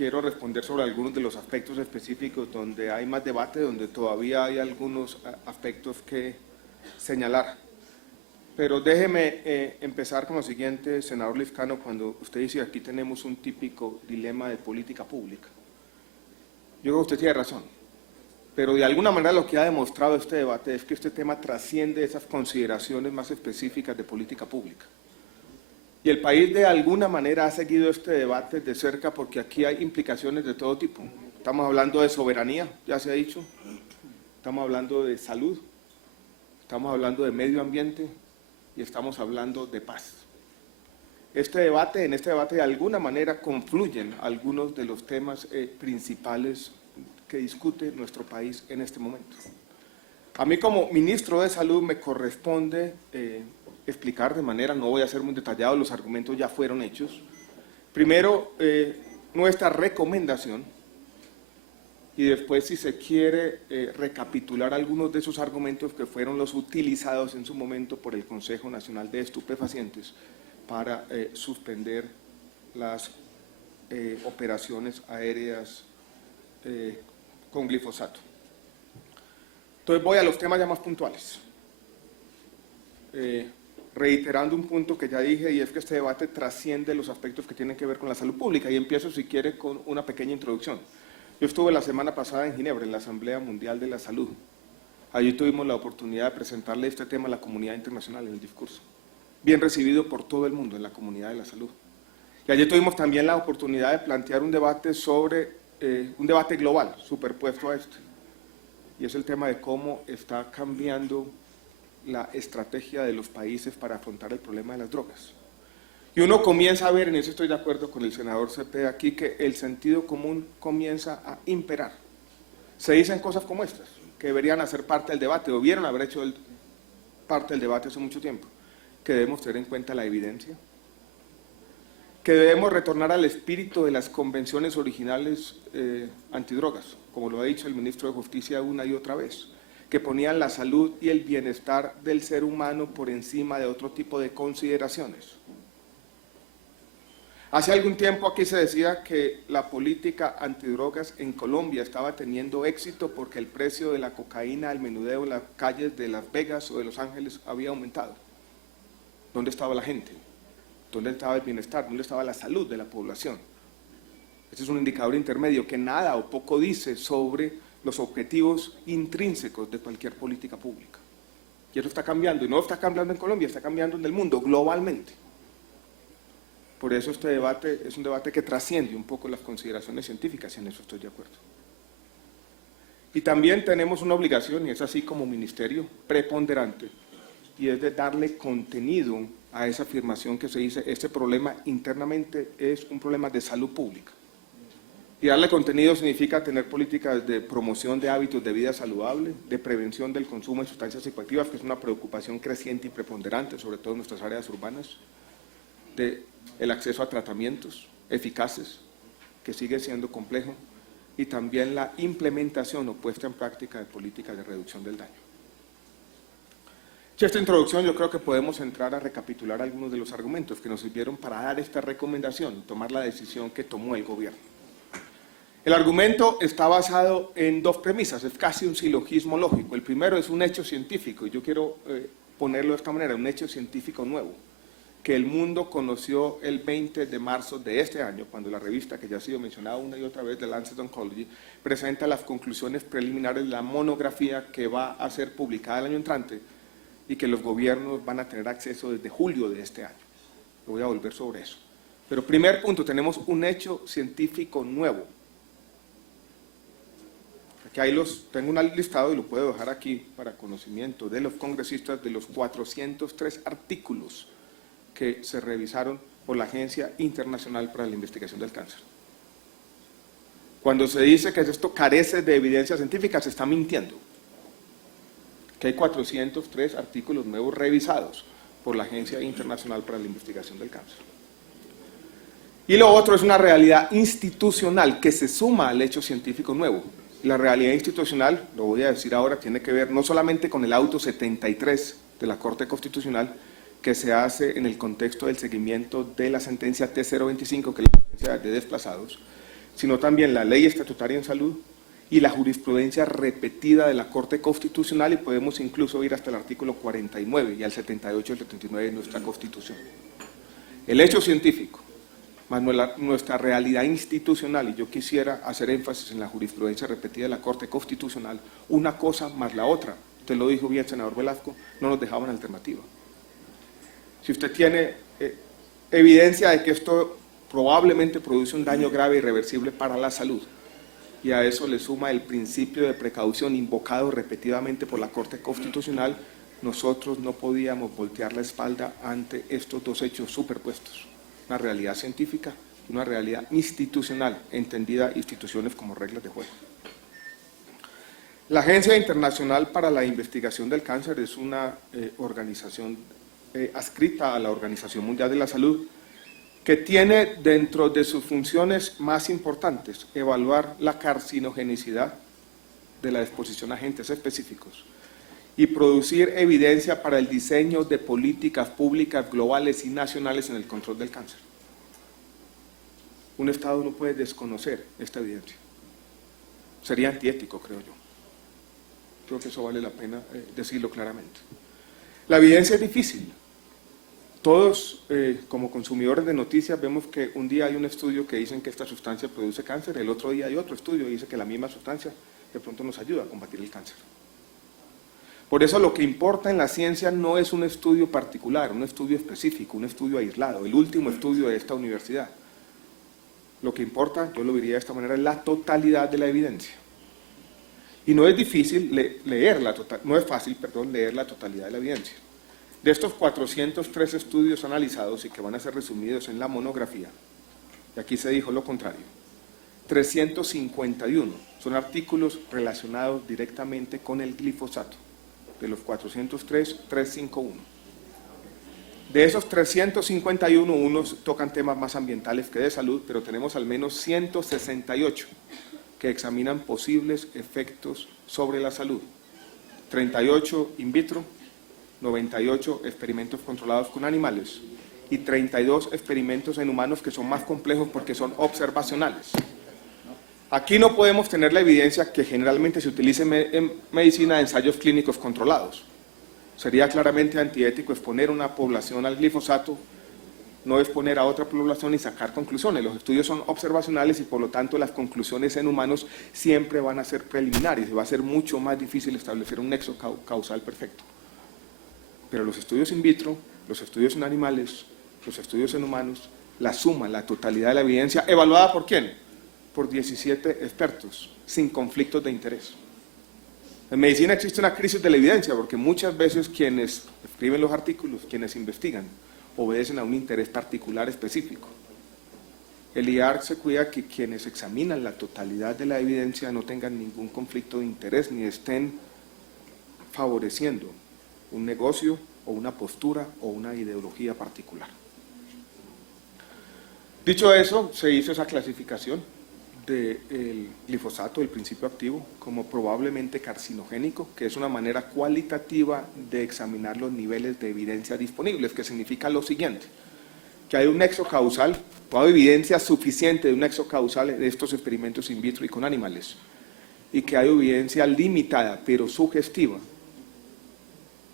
quiero responder sobre algunos de los aspectos específicos donde hay más debate, donde todavía hay algunos aspectos que señalar. Pero déjeme empezar con lo siguiente, senador Lizcano, cuando usted dice aquí tenemos un típico dilema de política pública. Yo creo que usted tiene razón, pero de alguna manera lo que ha demostrado este debate es que este tema trasciende esas consideraciones más específicas de política pública. Y el país de alguna manera ha seguido este debate de cerca porque aquí hay implicaciones de todo tipo. Estamos hablando de soberanía, ya se ha dicho, estamos hablando de salud, estamos hablando de medio ambiente y estamos hablando de paz. En este debate de alguna manera confluyen algunos de los temas principales que discute nuestro país en este momento. A mí como ministro de Salud me corresponde explicar de manera, no voy a ser muy detallado, los argumentos ya fueron hechos. Primero, nuestra recomendación, y después, si se quiere, recapitular algunos de esos argumentos que fueron los utilizados en su momento por el Consejo Nacional de Estupefacientes para suspender las operaciones aéreas con glifosato. Entonces voy a los temas ya más puntuales. Reiterando un punto que ya dije, y es que este debate trasciende los aspectos que tienen que ver con la salud pública, y empiezo, si quiere, con una pequeña introducción. Yo estuve la semana pasada en Ginebra, en la Asamblea Mundial de la Salud. Allí tuvimos la oportunidad de presentarle este tema a la comunidad internacional en el discurso, bien recibido por todo el mundo en la comunidad de la salud. Y allí tuvimos también la oportunidad de plantear un debate sobre, un debate global, superpuesto a este, y es el tema de cómo está cambiando la estrategia de los países para afrontar el problema de las drogas. Y uno comienza a ver, en eso estoy de acuerdo con el senador Cepeda aquí, que el sentido común comienza a imperar. Se dicen cosas como estas, que deberían hacer parte del debate, o debieron haber hecho parte del debate hace mucho tiempo, que debemos tener en cuenta la evidencia, que debemos retornar al espíritu de las convenciones originales antidrogas, como lo ha dicho el ministro de Justicia una y otra vez, que ponían la salud y el bienestar del ser humano por encima de otro tipo de consideraciones. Hace algún tiempo aquí se decía que la política antidrogas en Colombia estaba teniendo éxito porque el precio de la cocaína, el menudeo en las calles de Las Vegas o de Los Ángeles había aumentado. ¿Dónde estaba la gente? ¿Dónde estaba el bienestar? ¿Dónde estaba la salud de la población? Este es un indicador intermedio que nada o poco dice sobre los objetivos intrínsecos de cualquier política pública. Y eso está cambiando, y no está cambiando en Colombia, está cambiando en el mundo, globalmente. Por eso este debate es un debate que trasciende un poco las consideraciones científicas, y en eso estoy de acuerdo. Y también tenemos una obligación, y es así como ministerio, preponderante, y es de darle contenido a esa afirmación que se dice, este problema internamente es un problema de salud pública. Y darle contenido significa tener políticas de promoción de hábitos de vida saludable, de prevención del consumo de sustancias psicoactivas, que es una preocupación creciente y preponderante, sobre todo en nuestras áreas urbanas, de el acceso a tratamientos eficaces, que sigue siendo complejo, y también la implementación o puesta en práctica de políticas de reducción del daño. Esta introducción yo creo que podemos entrar a recapitular algunos de los argumentos que nos sirvieron para dar esta recomendación y tomar la decisión que tomó el gobierno. El argumento está basado en dos premisas, es casi un silogismo lógico. El primero es un hecho científico, y yo quiero ponerlo de esta manera, un hecho científico nuevo, que el mundo conoció el 20 de marzo de este año, cuando la revista, que ya ha sido mencionada una y otra vez, The Lancet Oncology, presenta las conclusiones preliminares de la monografía que va a ser publicada el año entrante y que los gobiernos van a tener acceso desde julio de este año. Yo voy a volver sobre eso. Pero primer punto, tenemos un hecho científico nuevo. Aquí tengo un listado y lo puedo dejar aquí para conocimiento de los congresistas de los 403 artículos que se revisaron por la Agencia Internacional para la Investigación del Cáncer. Cuando se dice que esto carece de evidencia científica, se está mintiendo. Que hay 403 artículos nuevos revisados por la Agencia Internacional para la Investigación del Cáncer. Y lo otro es una realidad institucional que se suma al hecho científico nuevo. La realidad institucional, lo voy a decir ahora, tiene que ver no solamente con el auto 73 de la Corte Constitucional, que se hace en el contexto del seguimiento de la sentencia T025, que es la sentencia de desplazados, sino también la ley estatutaria en salud y la jurisprudencia repetida de la Corte Constitucional, y podemos incluso ir hasta el artículo 49 y al 78 y el 79 de nuestra Constitución. El hecho científico, más nuestra realidad institucional, y yo quisiera hacer énfasis en la jurisprudencia repetida de la Corte Constitucional, una cosa más la otra, usted lo dijo bien, senador Velasco, no nos dejaban alternativa. Si usted tiene evidencia de que esto probablemente produce un daño grave e irreversible para la salud, y a eso le suma el principio de precaución invocado repetidamente por la Corte Constitucional, nosotros no podíamos voltear la espalda ante estos dos hechos superpuestos, una realidad científica y una realidad institucional, entendida instituciones como reglas de juego. La Agencia Internacional para la Investigación del Cáncer es una organización adscrita a la Organización Mundial de la Salud, que tiene dentro de sus funciones más importantes evaluar la carcinogenicidad de la exposición a agentes específicos y producir evidencia para el diseño de políticas públicas globales y nacionales en el control del cáncer. Un Estado no puede desconocer esta evidencia. Sería antiético, creo yo. Creo que eso vale la pena decirlo claramente. La evidencia es difícil. Todos, como consumidores de noticias, vemos que un día hay un estudio que dicen que esta sustancia produce cáncer, el otro día hay otro estudio que dice que la misma sustancia de pronto nos ayuda a combatir el cáncer. Por eso lo que importa en la ciencia no es un estudio particular, un estudio específico, un estudio aislado, el último estudio de esta universidad. Lo que importa, yo lo diría de esta manera, es la totalidad de la evidencia. Y no es difícil leer la totalidad de la evidencia. De estos 403 estudios analizados y que van a ser resumidos en la monografía, y aquí se dijo lo contrario, 351 son artículos relacionados directamente con el glifosato. De los 403, 351. De esos 351, unos tocan temas más ambientales que de salud, pero tenemos al menos 168 que examinan posibles efectos sobre la salud. 38 in vitro, 98 experimentos controlados con animales y 32 experimentos en humanos que son más complejos porque son observacionales. Aquí no podemos tener la evidencia que generalmente se utiliza en medicina de ensayos clínicos controlados. Sería claramente antiético exponer una población al glifosato, no exponer a otra población y sacar conclusiones. Los estudios son observacionales y por lo tanto las conclusiones en humanos siempre van a ser preliminares y va a ser mucho más difícil establecer un nexo causal perfecto. Pero los estudios in vitro, los estudios en animales, los estudios en humanos, la suma, la totalidad de la evidencia, ¿evaluada por quién? Por 17 expertos, sin conflictos de interés. En medicina existe una crisis de la evidencia, porque muchas veces quienes escriben los artículos, quienes investigan, obedecen a un interés particular específico. El IARC se cuida que quienes examinan la totalidad de la evidencia no tengan ningún conflicto de interés, ni estén favoreciendo un negocio o una postura o una ideología particular. Dicho eso, se hizo esa clasificación del glifosato, el principio activo, como probablemente carcinogénico, que es una manera cualitativa de examinar los niveles de evidencia disponibles, que significa lo siguiente, que hay un nexo causal, o hay evidencia suficiente de un nexo causal en estos experimentos in vitro y con animales, y que hay evidencia limitada, pero sugestiva,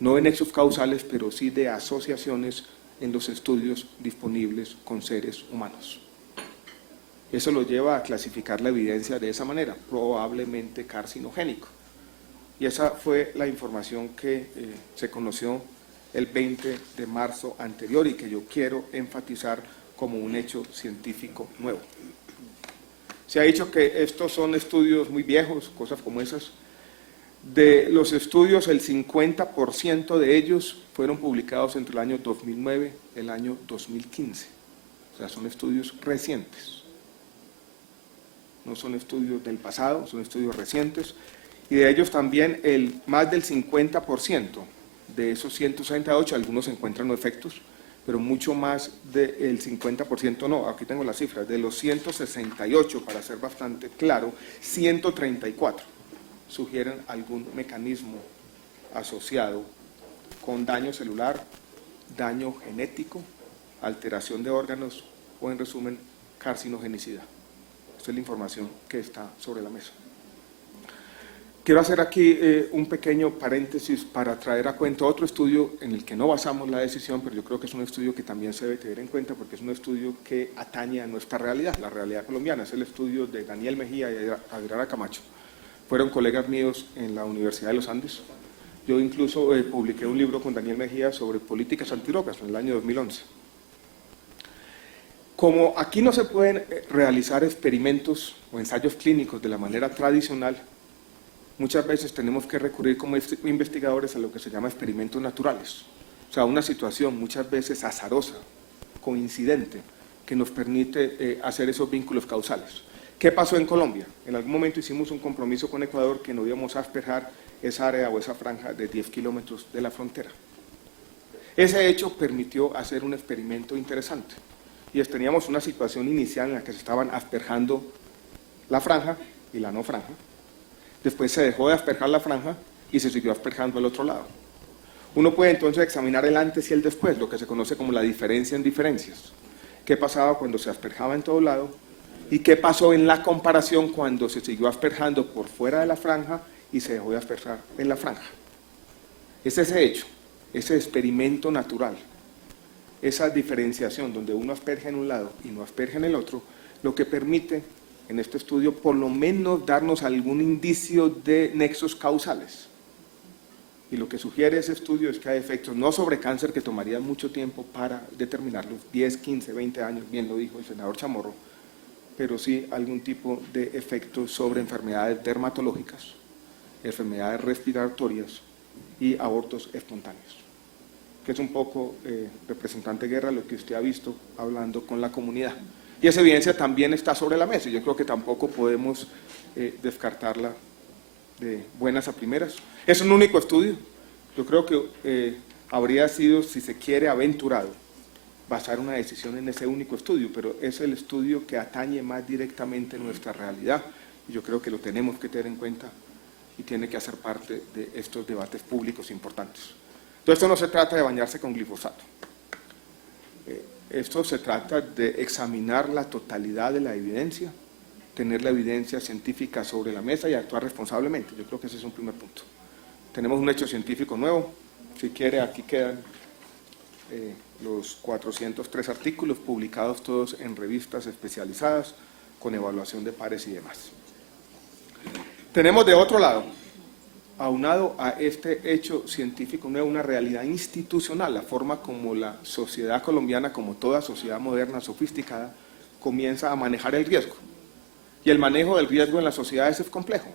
no de nexos causales, pero sí de asociaciones en los estudios disponibles con seres humanos. Eso lo lleva a clasificar la evidencia de esa manera, probablemente carcinogénico. Y esa fue la información que se conoció el 20 de marzo anterior y que yo quiero enfatizar como un hecho científico nuevo. Se ha dicho que estos son estudios muy viejos, cosas como esas. De los estudios, el 50% de ellos fueron publicados entre el año 2009 y el año 2015. O sea, son estudios recientes. No son estudios del pasado, son estudios recientes. Y de ellos también más del 50% de esos 168, algunos se encuentran los efectos, pero mucho más del 50% no. Aquí tengo las cifras. De los 168, para ser bastante claro, 134 sugieren algún mecanismo asociado con daño celular, daño genético, alteración de órganos o, en resumen, carcinogenicidad. Esta es la información que está sobre la mesa. Quiero hacer aquí un pequeño paréntesis para traer a cuenta otro estudio en el que no basamos la decisión, pero yo creo que es un estudio que también se debe tener en cuenta porque es un estudio que atañe a nuestra realidad, la realidad colombiana. Es el estudio de Daniel Mejía y Adriana Camacho. Fueron colegas míos en la Universidad de los Andes. Yo incluso publiqué un libro con Daniel Mejía sobre políticas antidrogas en el año 2011. Como aquí no se pueden realizar experimentos o ensayos clínicos de la manera tradicional, muchas veces tenemos que recurrir como investigadores a lo que se llama experimentos naturales. O sea, una situación muchas veces azarosa, coincidente, que nos permite hacer esos vínculos causales. ¿Qué pasó en Colombia? En algún momento hicimos un compromiso con Ecuador que no íbamos a despejar esa área o esa franja de 10 kilómetros de la frontera. Ese hecho permitió hacer un experimento interesante. Y teníamos una situación inicial en la que se estaban asperjando la franja y la no franja. Después se dejó de asperjar la franja y se siguió asperjando al otro lado. Uno puede entonces examinar el antes y el después, lo que se conoce como la diferencia en diferencias. ¿Qué pasaba cuando se asperjaba en todo lado? ¿Y qué pasó en la comparación cuando se siguió asperjando por fuera de la franja y se dejó de asperjar en la franja? Es ese hecho, ese experimento natural, esa diferenciación donde uno asperja en un lado y no asperja en el otro, lo que permite en este estudio por lo menos darnos algún indicio de nexos causales. Y lo que sugiere ese estudio es que hay efectos no sobre cáncer que tomarían mucho tiempo para determinarlos, 10, 15, 20 años, bien lo dijo el senador Chamorro, pero sí algún tipo de efectos sobre enfermedades dermatológicas, enfermedades respiratorias y abortos espontáneos, que es un poco, representante Guerra, lo que usted ha visto hablando con la comunidad. Y esa evidencia también está sobre la mesa y yo creo que tampoco podemos descartarla de buenas a primeras. Es un único estudio. Yo creo que habría sido, si se quiere, aventurado basar una decisión en ese único estudio, pero es el estudio que atañe más directamente nuestra realidad y yo creo que lo tenemos que tener en cuenta y tiene que hacer parte de estos debates públicos importantes. Entonces, esto no se trata de bañarse con glifosato. Esto se trata de examinar la totalidad de la evidencia, tener la evidencia científica sobre la mesa y actuar responsablemente. Yo creo que ese es un primer punto. Tenemos un hecho científico nuevo. Si quiere, aquí quedan los 403 artículos publicados todos en revistas especializadas con evaluación de pares y demás. Tenemos de otro lado, aunado a este hecho científico nuevo, una realidad institucional, la forma como la sociedad colombiana, como toda sociedad moderna, sofisticada, comienza a manejar el riesgo. Y el manejo del riesgo en las sociedades es complejo.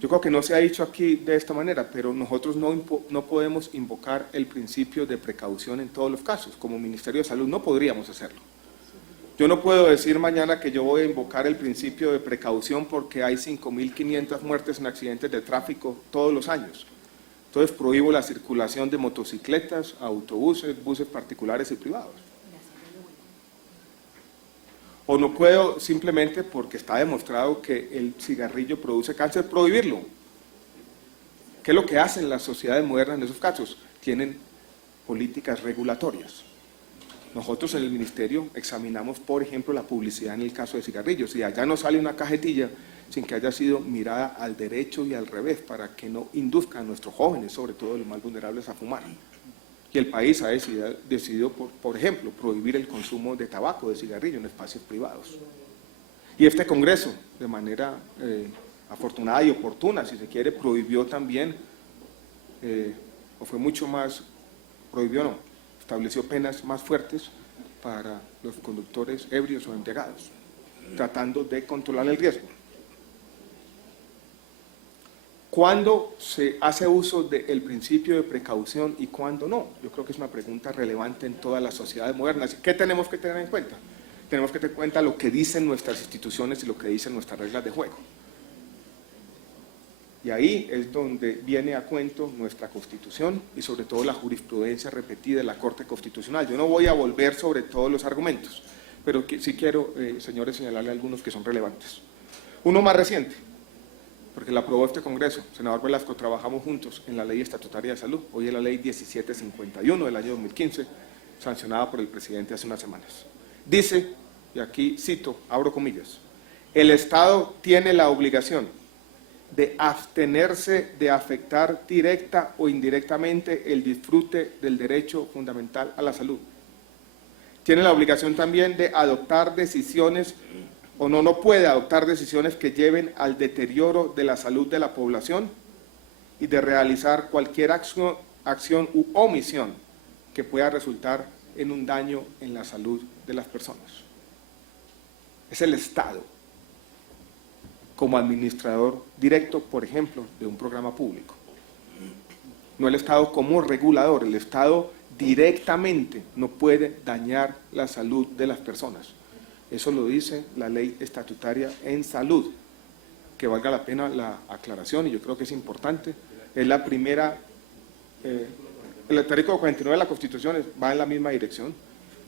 Yo creo que no se ha dicho aquí de esta manera, pero nosotros no podemos invocar el principio de precaución en todos los casos. Como Ministerio de Salud no podríamos hacerlo. Yo no puedo decir mañana que yo voy a invocar el principio de precaución porque hay 5.500 muertes en accidentes de tráfico todos los años. Entonces prohíbo la circulación de motocicletas, autobuses, buses particulares y privados. O no puedo simplemente porque está demostrado que el cigarrillo produce cáncer, prohibirlo. ¿Qué es lo que hacen las sociedades modernas en esos casos? Tienen políticas regulatorias. Nosotros en el Ministerio examinamos, por ejemplo, la publicidad en el caso de cigarrillos. Y allá no sale una cajetilla sin que haya sido mirada al derecho y al revés para que no induzcan a nuestros jóvenes, sobre todo los más vulnerables, a fumar. Y el país ha decidido por ejemplo, prohibir el consumo de tabaco, de cigarrillo en espacios privados. Y este Congreso, de manera afortunada y oportuna, si se quiere, prohibió también, o fue mucho más, prohibió no, estableció penas más fuertes para los conductores ebrios o embriagados, tratando de controlar el riesgo. ¿Cuándo se hace uso del principio de precaución y cuándo no? Yo creo que es una pregunta relevante en todas las sociedades modernas. ¿Qué tenemos que tener en cuenta? Tenemos que tener en cuenta lo que dicen nuestras instituciones y lo que dicen nuestras reglas de juego. Y ahí es donde viene a cuento nuestra Constitución y sobre todo la jurisprudencia repetida de la Corte Constitucional. Yo no voy a volver sobre todos los argumentos, pero sí quiero, señores, señalarle algunos que son relevantes. Uno más reciente, porque la aprobó este Congreso, senador Velasco, trabajamos juntos en la Ley Estatutaria de Salud, hoy es la Ley 1751 del año 2015, sancionada por el presidente hace unas semanas. Dice y aquí cito, abro comillas, el Estado tiene la obligación de abstenerse de afectar directa o indirectamente el disfrute del derecho fundamental a la salud. Tiene la obligación también de adoptar decisiones, o no puede adoptar decisiones que lleven al deterioro de la salud de la población y de realizar cualquier acción u omisión que pueda resultar en un daño en la salud de las personas. Es el Estado, como administrador directo, por ejemplo, de un programa público. No el Estado como regulador, el Estado directamente no puede dañar la salud de las personas. Eso lo dice la ley estatutaria en salud, que valga la pena la aclaración, y yo creo que es importante. Es la primera, el artículo 49 de la Constitución va en la misma dirección,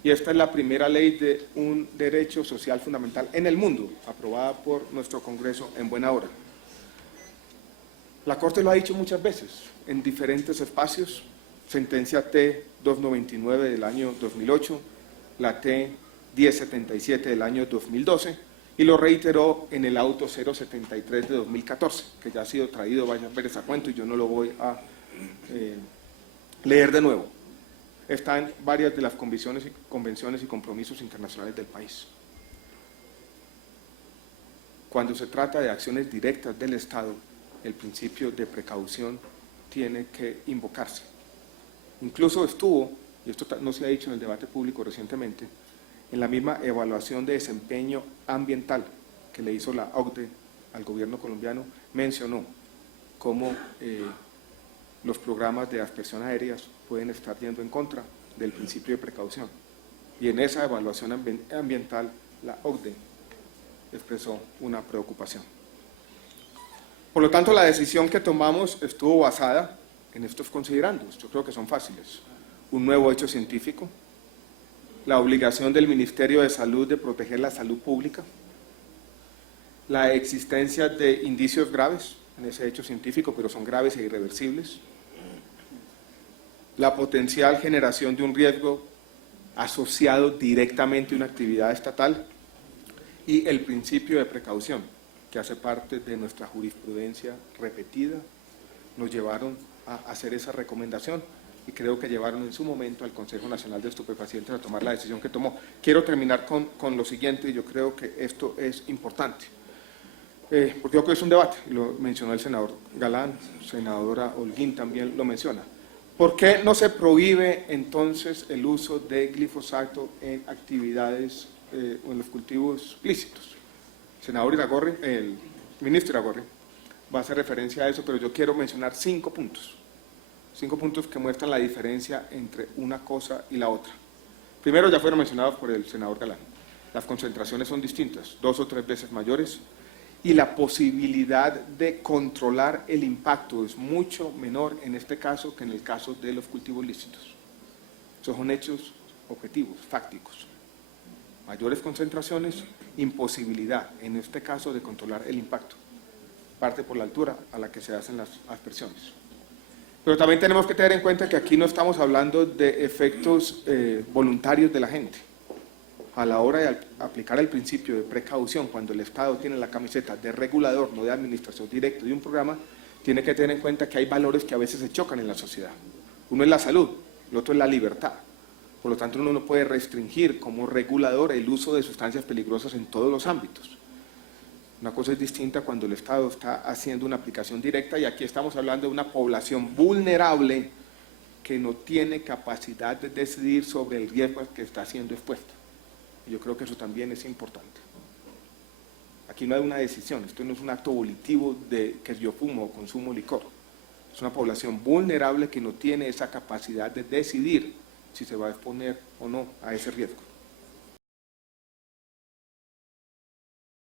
y esta es la primera ley de un derecho social fundamental en el mundo, aprobada por nuestro Congreso en buena hora. La Corte lo ha dicho muchas veces, en diferentes espacios, sentencia T-299 del año 2008, la T-1077 del año 2012, y lo reiteró en el auto 073 de 2014, que ya ha sido traído, vayan a ver ese cuento y yo no lo voy a leer de nuevo. Está en varias de las convenciones y compromisos internacionales del país. Cuando se trata de acciones directas del Estado, el principio de precaución tiene que invocarse. Incluso estuvo, y esto no se ha dicho en el debate público recientemente, en la misma evaluación de desempeño ambiental que le hizo la OCDE al gobierno colombiano, mencionó cómo los programas de aspersión aéreas pueden estar yendo en contra del principio de precaución. Y en esa evaluación ambiental, la OCDE expresó una preocupación. Por lo tanto, la decisión que tomamos estuvo basada en estos considerandos, yo creo que son fáciles. Un nuevo hecho científico, la obligación del Ministerio de Salud de proteger la salud pública, la existencia de indicios graves en ese hecho científico, pero son graves e irreversibles, la potencial generación de un riesgo asociado directamente a una actividad estatal y el principio de precaución, que hace parte de nuestra jurisprudencia repetida, nos llevaron a hacer esa recomendación y creo que llevaron en su momento al Consejo Nacional de Estupefacientes a tomar la decisión que tomó. Quiero terminar con lo siguiente, y yo creo que esto es importante, porque yo creo que es un debate, y lo mencionó el senador Galán, senadora Holguín también lo menciona. ¿Por qué no se prohíbe entonces el uso de glifosato en actividades o en los cultivos lícitos? El senador Iragorri, el ministro Iragorri, va a hacer referencia a eso, pero yo quiero mencionar 5 puntos. 5 puntos que muestran la diferencia entre una cosa y la otra. Primero, ya fueron mencionados por el senador Galán. Las concentraciones son distintas, 2 o 3 veces mayores, y la posibilidad de controlar el impacto es mucho menor en este caso que en el caso de los cultivos lícitos. Esos son hechos objetivos, fácticos. Mayores concentraciones, imposibilidad, en este caso, de controlar el impacto. Parte por la altura a la que se hacen las aspersiones. Pero también tenemos que tener en cuenta que aquí no estamos hablando de efectos voluntarios de la gente. A la hora de aplicar el principio de precaución, cuando el Estado tiene la camiseta de regulador, no de administración directa de un programa, tiene que tener en cuenta que hay valores que a veces se chocan en la sociedad. Uno es la salud, el otro es la libertad. Por lo tanto, uno no puede restringir como regulador el uso de sustancias peligrosas en todos los ámbitos. Una cosa es distinta cuando el Estado está haciendo una aplicación directa, y aquí estamos hablando de una población vulnerable que no tiene capacidad de decidir sobre el riesgo al que está siendo expuesta. Yo creo que eso también es importante. Aquí no hay una decisión, esto no es un acto volitivo de que yo fumo o consumo licor. Es una población vulnerable que no tiene esa capacidad de decidir si se va a exponer o no a ese riesgo.